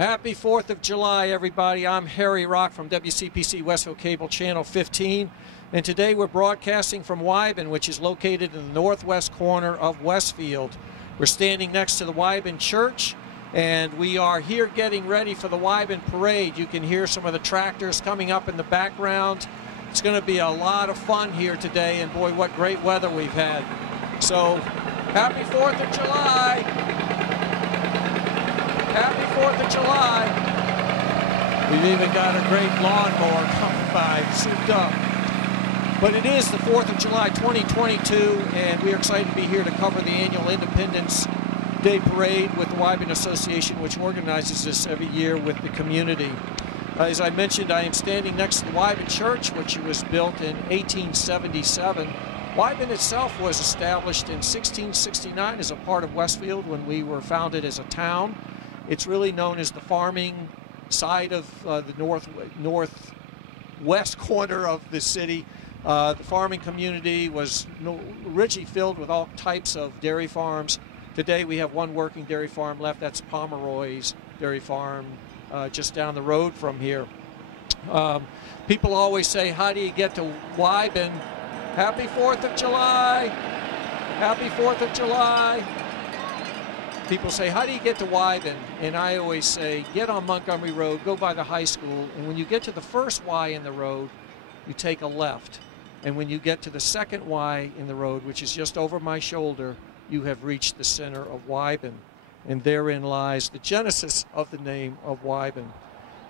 Happy 4th of July, everybody. I'm Harry Rock from WCPC Westfield Cable Channel 15. And today we're broadcasting from Wyben, which is located in the northwest corner of Westfield. We're standing next to the Wyben Church, and we are here getting ready for the Wyben Parade. You can hear some of the tractors coming up in the background. It's going to be a lot of fun here today, and boy, what great weather we've had. So, happy 4th of July! Happy 4th of July! We've even got a great lawnmower coming by, souped up. But it is the 4th of July 2022, and we are excited to be here to cover the annual Independence Day Parade with the Wyben Association, which organizes this every year with the community. As I mentioned, I am standing next to the Wyben Church, which was built in 1877. Wyben itself was established in 1669 as a part of Westfield when we were founded as a town. It's really known as the farming side of the northwest corner of the city. The farming community was originally filled with all types of dairy farms. Today we have one working dairy farm left. That's Pomeroy's Dairy Farm just down the road from here. People always say, how do you get to Wyben? Happy 4th of July! Happy 4th of July! People say, how do you get to Wyben? And I always say, get on Montgomery Road, go by the high school, and when you get to the first Y in the road, you take a left. And when you get to the second Y in the road, which is just over my shoulder, you have reached the center of Wyben. And therein lies the genesis of the name of Wyben.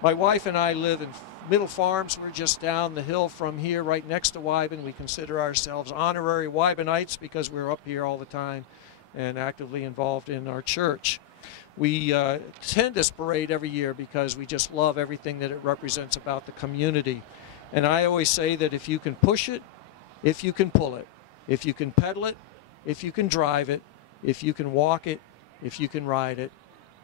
My wife and I live in Middle Farms. We're just down the hill from here, right next to Wyben. We consider ourselves honorary Wybenites because we're up here all the time and actively involved in our church. We attend this parade every year because we just love everything that it represents about the community. And I always say that if you can push it, if you can pull it, if you can pedal it, if you can drive it, if you can walk it, if you can ride it,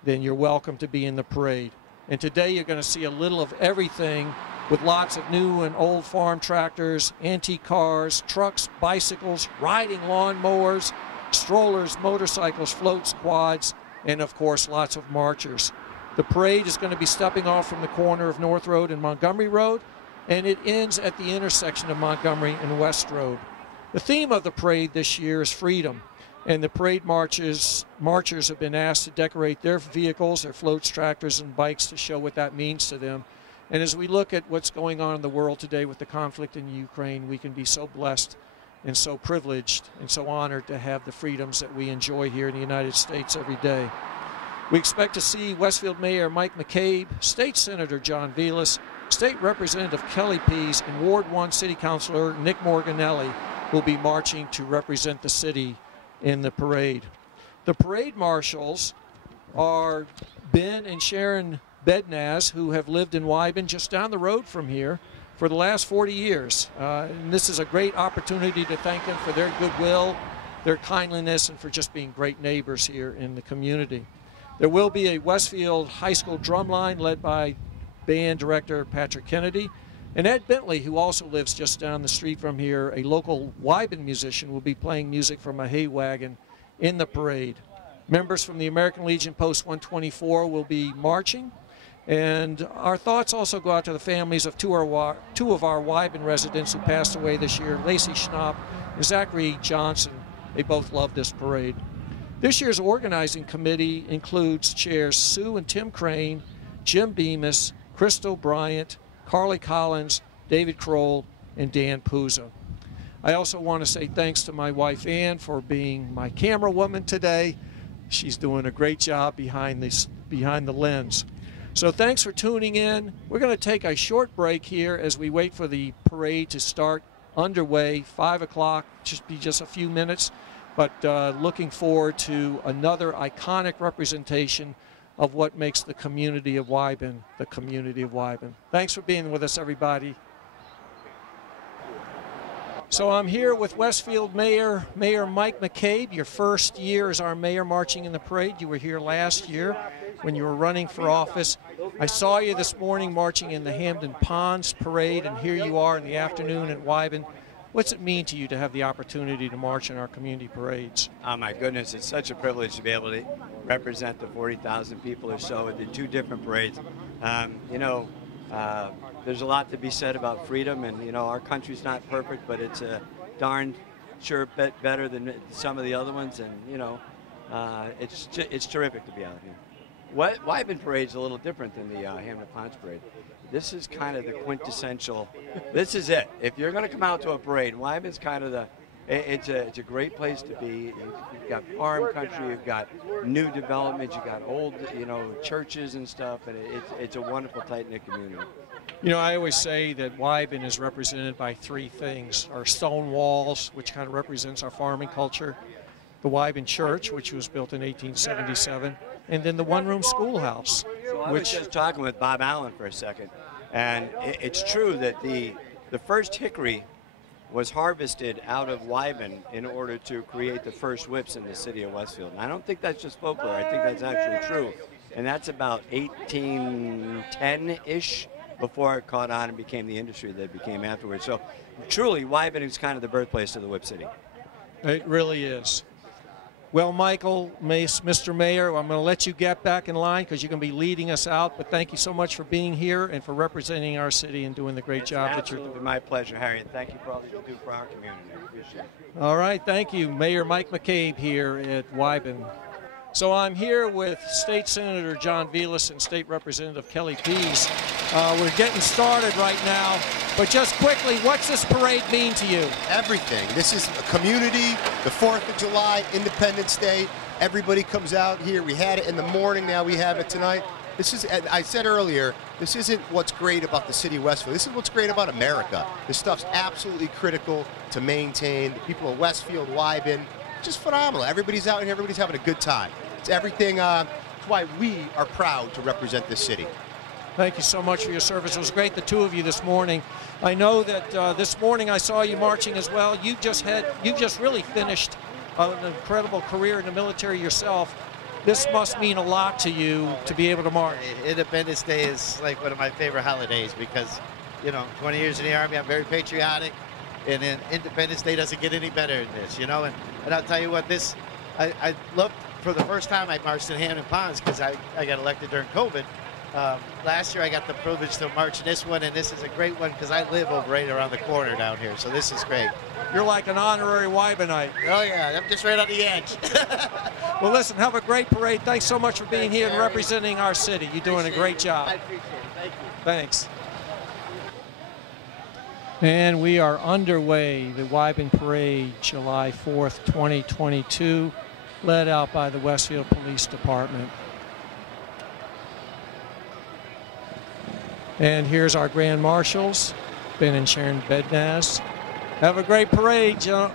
then you're welcome to be in the parade. And today you're going to see a little of everything with lots of new and old farm tractors, antique cars, trucks, bicycles, riding lawnmowers, strollers, motorcycles, floats, quads, and of course lots of marchers. The parade is going to be stepping off from the corner of North Road and Montgomery Road, and it ends at the intersection of Montgomery and West Road. The theme of the parade this year is freedom, and the parade marchers have been asked to decorate their vehicles, their floats, tractors, and bikes to show what that means to them. And as we look at what's going on in the world today with the conflict in Ukraine, we can be so blessed and so privileged and so honored to have the freedoms that we enjoy here in the United States every day. We expect to see Westfield Mayor Mike McCabe, State Senator John Velas, State Representative Kelly Pease, and Ward 1 City Councilor Nick Morganelli will be marching to represent the city in the parade. The parade marshals are Ben and Sharon Bednaz, who have lived in Wyben just down the road from here for the last 40 years. And this is a great opportunity to thank them for their goodwill, their kindliness, and for just being great neighbors here in the community. There will be a Westfield High School drumline led by band director Patrick Kennedy. And Ed Bentley, who also lives just down the street from here, a local Wyben musician, will be playing music from a hay wagon in the parade. Members from the American Legion Post 124 will be marching. And our thoughts also go out to the families of two of our Wyben residents who passed away this year, Lacey Schnapp and Zachary Johnson. They both love this parade. This year's organizing committee includes chairs Sue and Tim Crane, Jim Bemis, Crystal Bryant, Carly Collins, David Kroll, and Dan Puza. I also want to say thanks to my wife Ann for being my camera woman today. She's doing a great job behind the lens. So thanks for tuning in. We're going to take a short break here as we wait for the parade to start underway, 5 o'clock, just a few minutes, but looking forward to another iconic representation of what makes the community of Wyben the community of Wyben. Thanks for being with us, everybody. So I'm here with Westfield Mayor Mike McCabe. Your first year as our mayor marching in the parade. You were here last year when you were running for office. I saw you this morning marching in the Hampton Ponds Parade, and here you are in the afternoon at Wyben. What's it mean to you to have the opportunity to march in our community parades? Oh my goodness, it's such a privilege to be able to represent the 40,000 people or so in the two different parades. There's a lot to be said about freedom, and our country's not perfect, but it's a darn sure bit better than some of the other ones, and it's terrific to be out here. Wyben Parade's a little different than the Hamden Ponds Parade. This is kind of the quintessential. This is it. If you're going to come out to a parade, Wyben's kind of it's a great place to be. You've got farm country, you've got new development, you've got old, churches and stuff, and it's a wonderful, tight-knit community. I always say that Wyben is represented by three things: our stone walls, which kind of represents our farming culture; the Wyben Church, which was built in 1877, and then the one-room schoolhouse. So I was just talking with Bob Allen for a second, and it's true that the first hickory was harvested out of Wyben in order to create the first whips in the city of Westfield. And I don't think that's just folklore. I think that's actually true. And that's about 1810-ish before it caught on and became the industry that it became afterwards. So truly, Wyben is kind of the birthplace of the Whip City. It really is. Well, Michael, Mr. Mayor, I'm going to let you get back in line because you're going to be leading us out. But thank you so much for being here and for representing our city and doing the great job that you're doing. Absolutely my pleasure, Harry. And thank you for all that you do for our community. I appreciate it. All right, thank you. Mayor Mike McCabe here at Wyben. So I'm here with State Senator John Velas and State Representative Kelly Pease. We're getting started right now, but just quickly, what's this parade mean to you? Everything. This is a community, the 4th of July, Independence Day. Everybody comes out here. We had it in the morning, now we have it tonight. This is, I said earlier, this isn't what's great about the city of Westfield. This is what's great about America. This stuff's absolutely critical to maintain. The people of Westfield, Wyben, just phenomenal. Everybody's out here, everybody's having a good time. It's everything, that's why we are proud to represent this city. Thank you so much for your service. It was great, the two of you this morning. I know that this morning I saw you marching as well. You just really finished an incredible career in the military yourself. This must mean a lot to you to be able to march. Independence Day is like one of my favorite holidays because, 20 years in the Army, I'm very patriotic, and then Independence Day doesn't get any better than this, And I'll tell you what, I loved, for the first time I marched in Hamden Ponds because I got elected during COVID. Last year I got the privilege to march in this one, and this is a great one because I live over right around the corner down here, so this is great. You're like an honorary Wybenite. Oh yeah, I'm just right on the edge. Well, listen, have a great parade. Thanks so much for being here and representing our city. You're doing a great job. I appreciate it. Thank you. Thanks. And we are underway, the Wyben Parade, July 4th, 2022, led out by the Westfield Police Department. And here's our Grand Marshals, Ben and Sharon Bednaz. Have a great parade, John.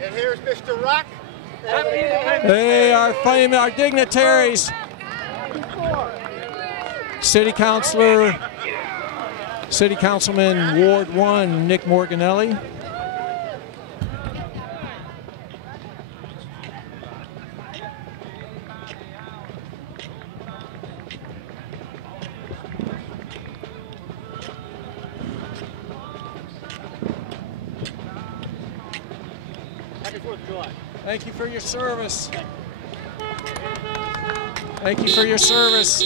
And here's Mr. Rock. Hey, our dignitaries. City Councilman Ward 1, Nick Morganelli. Happy 4th of July. Thank you for your service. Thank you for your service.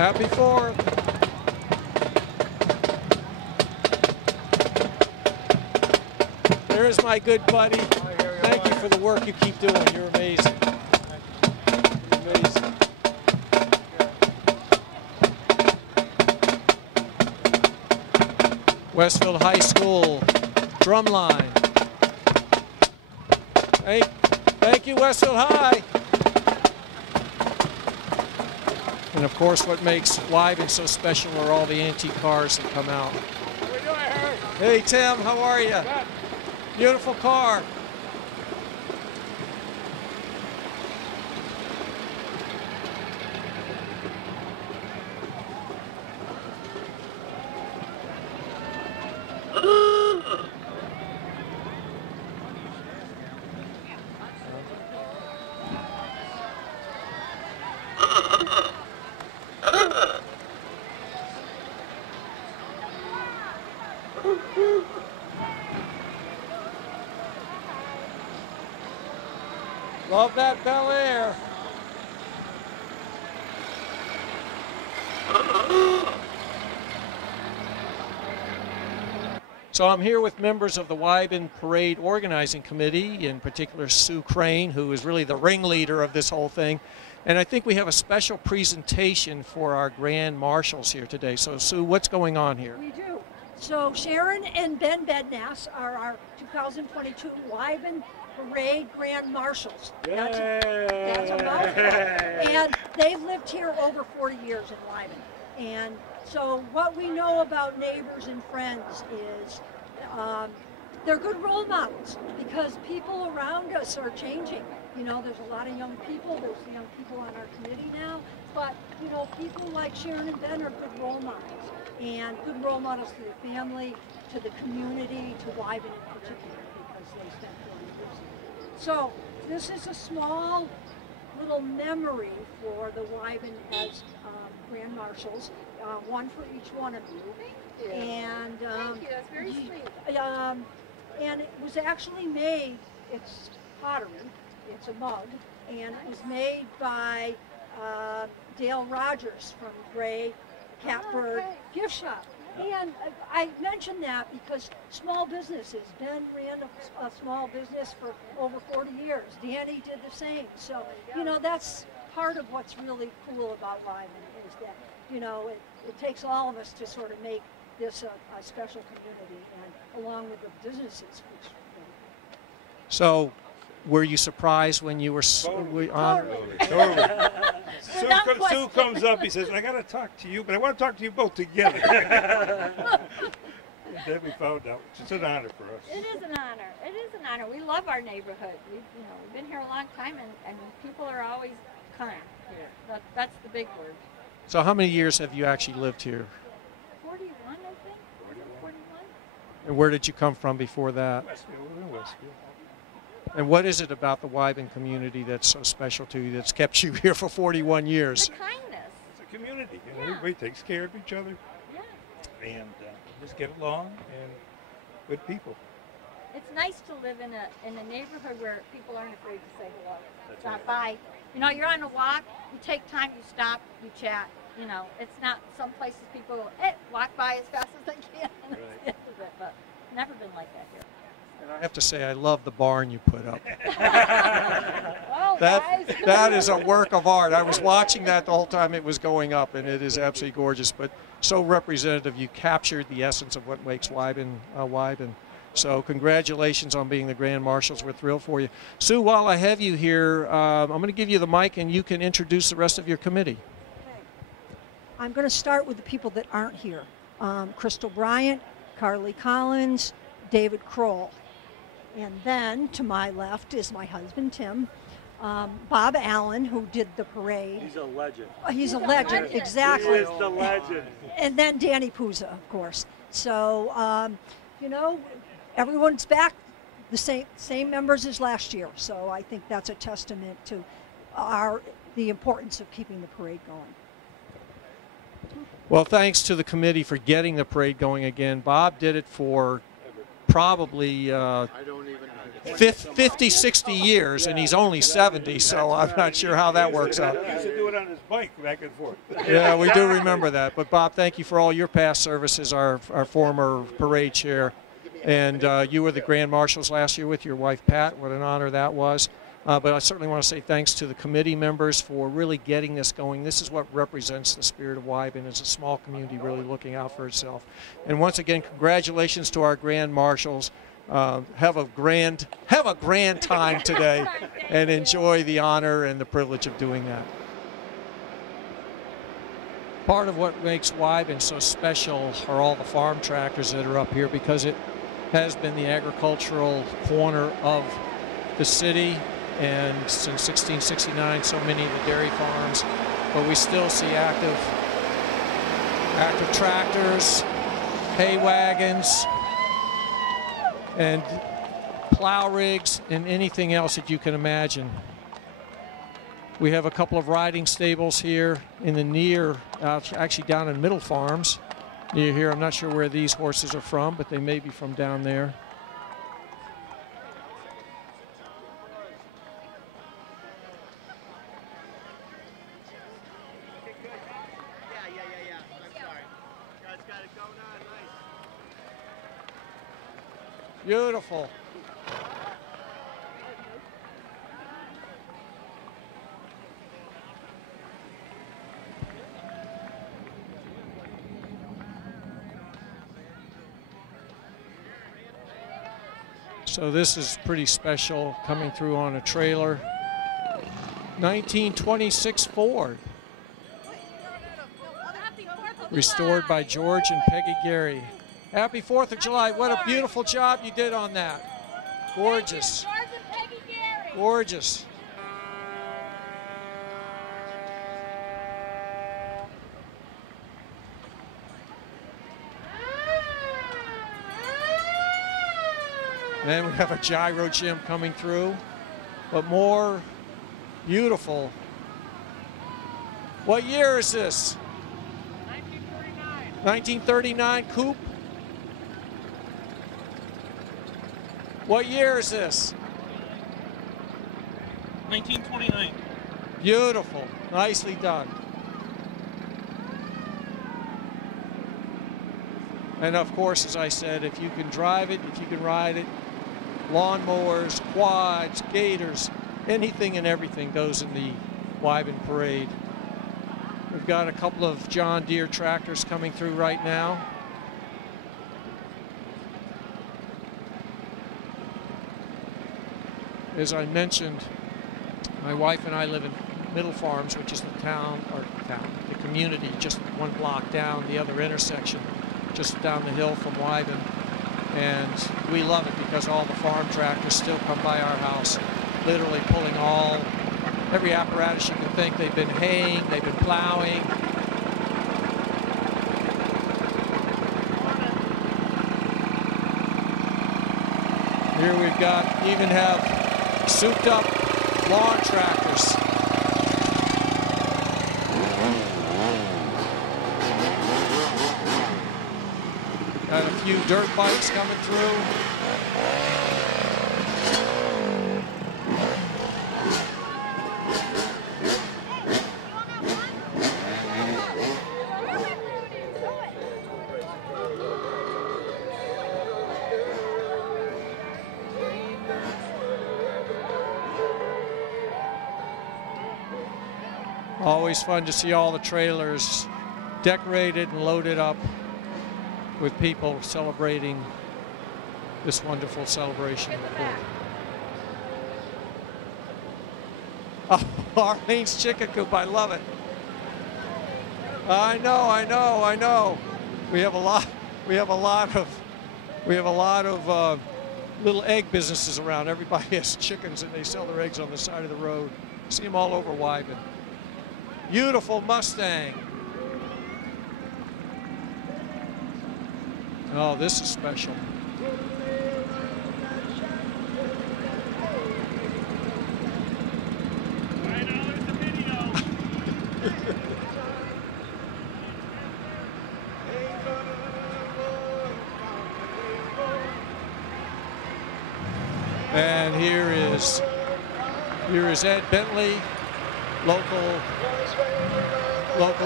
Happy 4th. There's my good buddy. Thank you for the work you keep doing. You're amazing. You're amazing. Westfield High School drum line. Hey, thank you, Westfield High. And of course, what makes Wyben so special are all the antique cars that come out. How are we doing, Harry? Hey, Tim, how are you? Good. Beautiful car. Love that Bel Air. So I'm here with members of the Wyben Parade Organizing Committee, in particular Sue Crane, who is really the ringleader of this whole thing. And I think we have a special presentation for our Grand Marshals here today. So Sue, what's going on here? We do. So Sharon and Ben Bednass are our 2022 Wyben Parade Grand Marshals. That's a mouthful. And they've lived here over 40 years in Wyben. And so what we know about neighbors and friends is they're good role models because people around us are changing. You know, there's a lot of young people. There's young people on our committee now. But, you know, people like Sharon and Ben are good role models. And good role models to the family, to the community, to Wyben in particular, because they spent 40 years here. So this is a small little memory for the Wyben as Grand Marshals, one for each one of you. Thank you. And Thank you, that's very sweet. And it was actually made, it's pottery, it's a mug, and it was made by Dale Rogers from Gray Catbird Gift Shop. And I mentioned that because small businesses, Ben ran a small business for over 40 years. Danny did the same. So, you know, that's part of what's really cool about Wyben is that, you know, it takes all of us to sort of make this a special community, and along with the businesses. Which, So were you surprised when you were honored? Totally. Sue comes up, he says, I got to talk to you, but I want to talk to you both together. And then we found out. It's an honor for us. It is an honor. It is an honor. We love our neighborhood. We've been here a long time, and people are always kind here. That's the big word. So how many years have you actually lived here? 41, I think. 41. And where did you come from before that? Westfield, we're in Westfield. And what is it about the Wyben community that's so special to you that's kept you here for 41 years? The kindness. It's a community, and Yeah. everybody takes care of each other, Yeah. and just get along, and good people. It's nice to live in a neighborhood where people aren't afraid to say hello. Stop by. You know, you're on a walk, you take time, you stop, you chat. You know, it's not some places people go, walk by as fast as they can. And that's the end of it, but never been like that here. And I have to say, I love the barn you put up. Oh, guys. That is a work of art. I was watching that the whole time it was going up, and it is absolutely gorgeous, but so representative. You captured the essence of what makes Wyben Wyben. So congratulations on being the Grand Marshals. We're thrilled for you. Sue, while I have you here, I'm going to give you the mic, and you can introduce the rest of your committee. Okay. I'm going to start with the people that aren't here. Crystal Bryant, Carly Collins, David Kroll. And then to my left is my husband, Tim. Bob Allen, who did the parade. He's a legend. He's a legend, exactly. He is the legend. And then Danny Puza, of course. So, you know, everyone's back, the same members as last year. So I think that's a testament to the importance of keeping the parade going. Well, thanks to the committee for getting the parade going again. Bob did it for probably 50, 60 years, and he's only 70, so I'm not sure how that works out. He used to do it on his bike back and forth. Yeah, we do remember that. But, Bob, thank you for all your past services, our former parade chair. And you were the Grand Marshals last year with your wife, Pat. What an honor that was. But I certainly want to say thanks to the committee members for really getting this going. This is what represents the spirit of Wyben. It's a small community really looking out for itself. And once again, congratulations to our Grand Marshals. Have a grand time today and enjoy the honor and the privilege of doing that. Part of what makes Wyben so special are all the farm tractors that are up here, because it has been the agricultural corner of the city, and since 1669 so many of the dairy farms, but we still see active tractors, hay wagons, and plow rigs, and anything else that you can imagine. We have a couple of riding stables here in the near, actually down in Middle Farms near here. I'm not sure where these horses are from, but they may be from down there. Beautiful. So this is pretty special, coming through on a trailer. 1926 Ford. Restored by George and Peggy Gary. Happy 4th of July. What a beautiful job you did on that. Gorgeous. Gorgeous. Then we have a gyro gym coming through, but more beautiful. What year is this? 1939 coupe. What year is this? 1929. Beautiful. Nicely done. And of course, as I said, if you can drive it, if you can ride it, lawnmowers, quads, gators, anything and everything goes in the Wyben Parade. We've got a couple of John Deere tractors coming through right now. As I mentioned, my wife and I live in Middle Farms, which is the the community just one block down, the other intersection, just down the hill from Wyben. And we love it because all the farm tractors still come by our house, literally pulling every apparatus you can think. They've been haying, they've been plowing. Here we've got, even have souped up lawn tractors. Got a few dirt bikes coming through. Always fun to see all the trailers decorated and loaded up with people celebrating this wonderful celebration. Oh, Arlene's chicken coop, I love it. I know. We have a lot of little egg businesses around. Everybody has chickens and they sell their eggs on the side of the road. See them all over Wyben. Beautiful Mustang. Oh, this is special. And here is Ed Bentley, local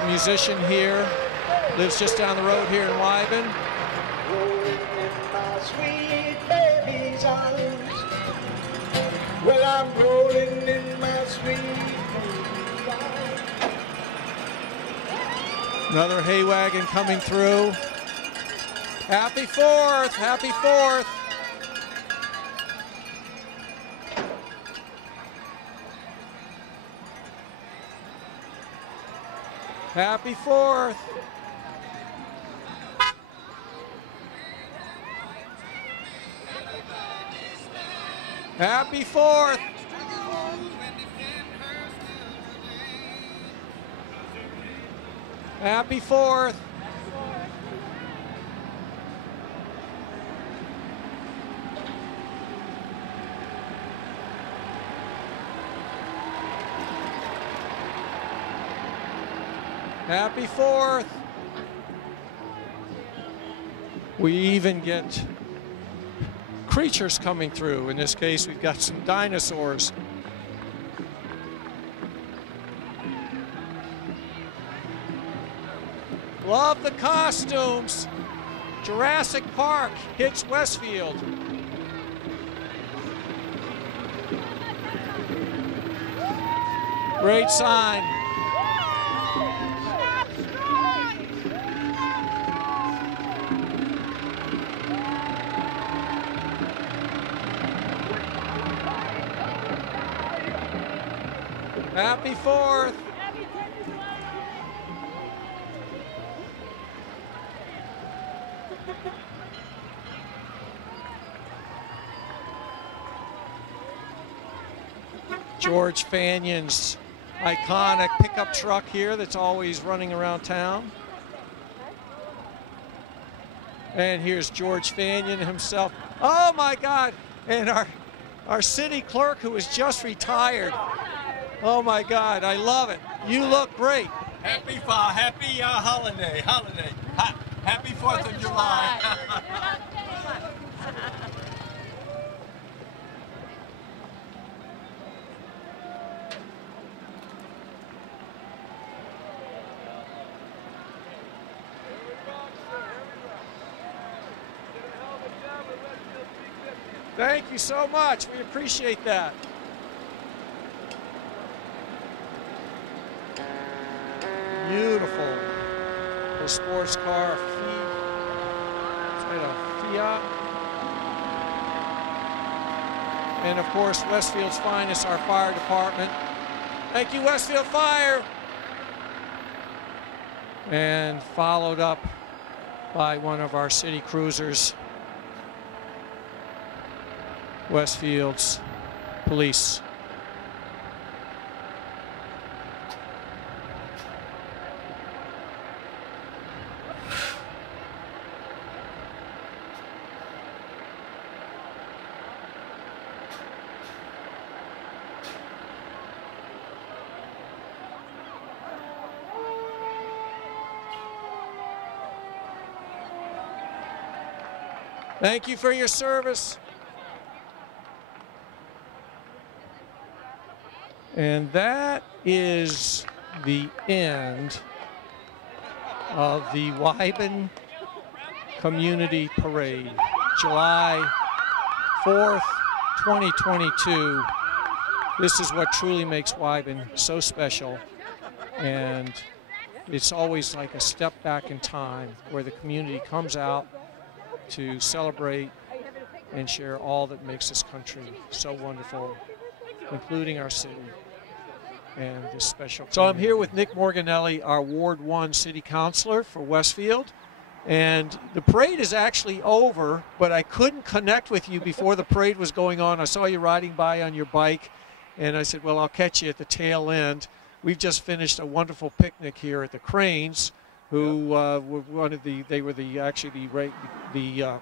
musician here, lives just down the road here in Wyben. rolling in my sweet baby's arms. Well, I'm rolling in my sweet baby's arms. Another hay wagon coming through. Happy 4th, happy 4th. Happy 4th. Happy 4th. Happy 4th. Happy 4th. We even get creatures coming through. In this case, we've got some dinosaurs. Love the costumes. Jurassic Park hits Westfield. Great sign. Happy 4th. George Fanion's iconic pickup truck here that's always running around town. And here's George Fanion himself. Oh my God! And our city clerk who is just retired. Oh my God, I love it. You look great. Happy holiday. Happy 4th of July. Thank you so much. We appreciate that. Beautiful. The sports car, is that a Fiat? And of course, Westfield's finest, our fire department. Thank you, Westfield Fire. And followed up by one of our city cruisers, Westfield's police. Thank you for your service. And that is the end of the Wyben Community Parade, July 4th, 2022. This is what truly makes Wyben so special. And it's always like a step back in time where the community comes out to celebrate and share all that makes this country so wonderful, including our city and this special community. So I'm here with Nick Morganelli, our Ward 1 City Councilor for Westfield. And the parade is actually over, but I couldn't connect with you before the parade was going on. I saw you riding by on your bike, and I said, well, I'll catch you at the tail end. We've just finished a wonderful picnic here at the Cranes, who were one of the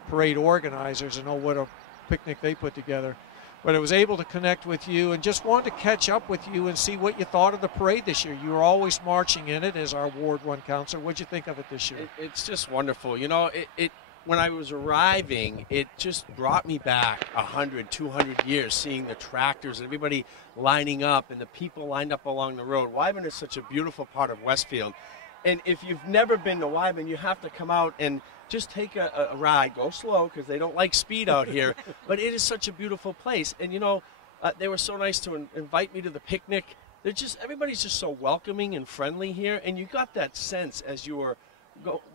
parade organizers, and oh, what a picnic they put together. But I was able to connect with you and just wanted to catch up with you and see what you thought of the parade this year. You were always marching in it as our Ward 1 councilor. What'd you think of it this year? It's just wonderful. You know, when I was arriving, it just brought me back 100, 200 years, seeing the tractors, everybody lining up, and the people lined up along the road. Wyben is such a beautiful part of Westfield. And if you've never been to Wyben, you have to come out and just take a ride. Go slow because they don't like speed out here. But it is such a beautiful place. And, you know, they were so nice to invite me to the picnic. Everybody's just so welcoming and friendly here. And you got that sense as you were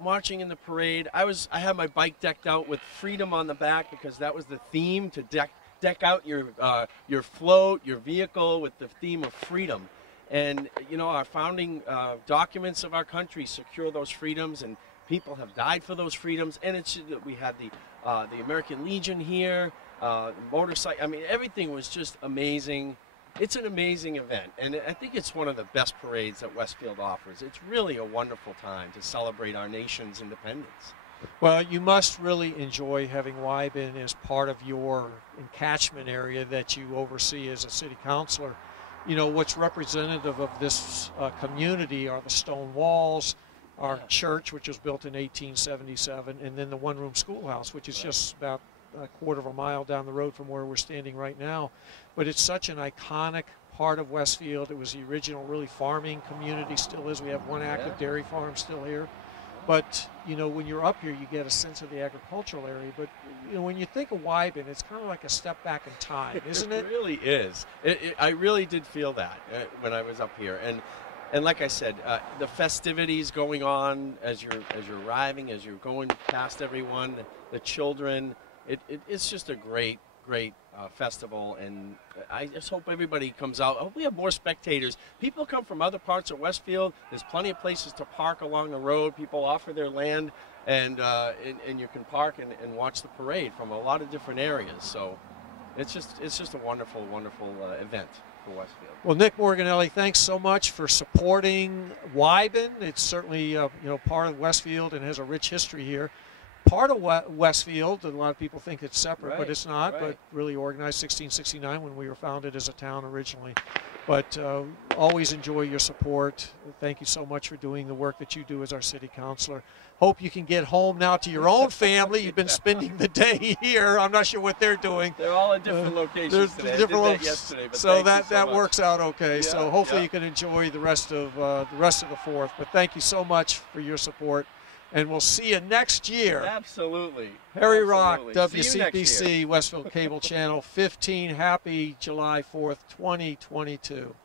marching in the parade. I had my bike decked out with freedom on the back because that was the theme, to deck out your float, your vehicle with the theme of freedom. And, you know, our founding documents of our country secure those freedoms, and people have died for those freedoms. And we had the American Legion here, motorcycle. I mean, everything was just amazing. It's an amazing event, and I think it's one of the best parades that Westfield offers. It's really a wonderful time to celebrate our nation's independence. Well, you must really enjoy having Wyben as part of your catchment area that you oversee as a city councilor. You know, what's representative of this community are the stone walls, our church, which was built in 1877, and then the one-room schoolhouse, which is just about a quarter of a mile down the road from where we're standing right now. But it's such an iconic part of Westfield. It was the original really farming community, still is. We have one active dairy farm still here. But, you know, when you're up here, you get a sense of the agricultural area. But, you know, when you think of Wyben, it's kind of like a step back in time, isn't it? It really is. I really did feel that when I was up here. And like I said, the festivities going on as you're arriving, as you're going past everyone, the children, it's just a great festival, and I just hope everybody comes out. I hope we have more spectators. People come from other parts of Westfield. There's plenty of places to park along the road. People offer their land, and you can park and watch the parade from a lot of different areas. So it's just a wonderful event for Westfield. Well, Nick Morganelli, thanks so much for supporting Wyben. It's certainly you know, part of Westfield and has a rich history here. Part of Westfield, and a lot of people think it's separate, but it's not, but really organized 1669 when we were founded as a town originally. But always enjoy your support. Thank you so much for doing the work that you do as our city councilor. Hope you can get home now to your own family. You've been spending the day here. I'm not sure what they're doing. They're all in different locations today. I did that yesterday, but so that works out okay. Yeah, so hopefully you can enjoy the rest of the 4th. But thank you so much for your support. And we'll see you next year. Absolutely. Harry Rock, WCBC, Westfield Cable Channel 15. Happy July 4th, 2022.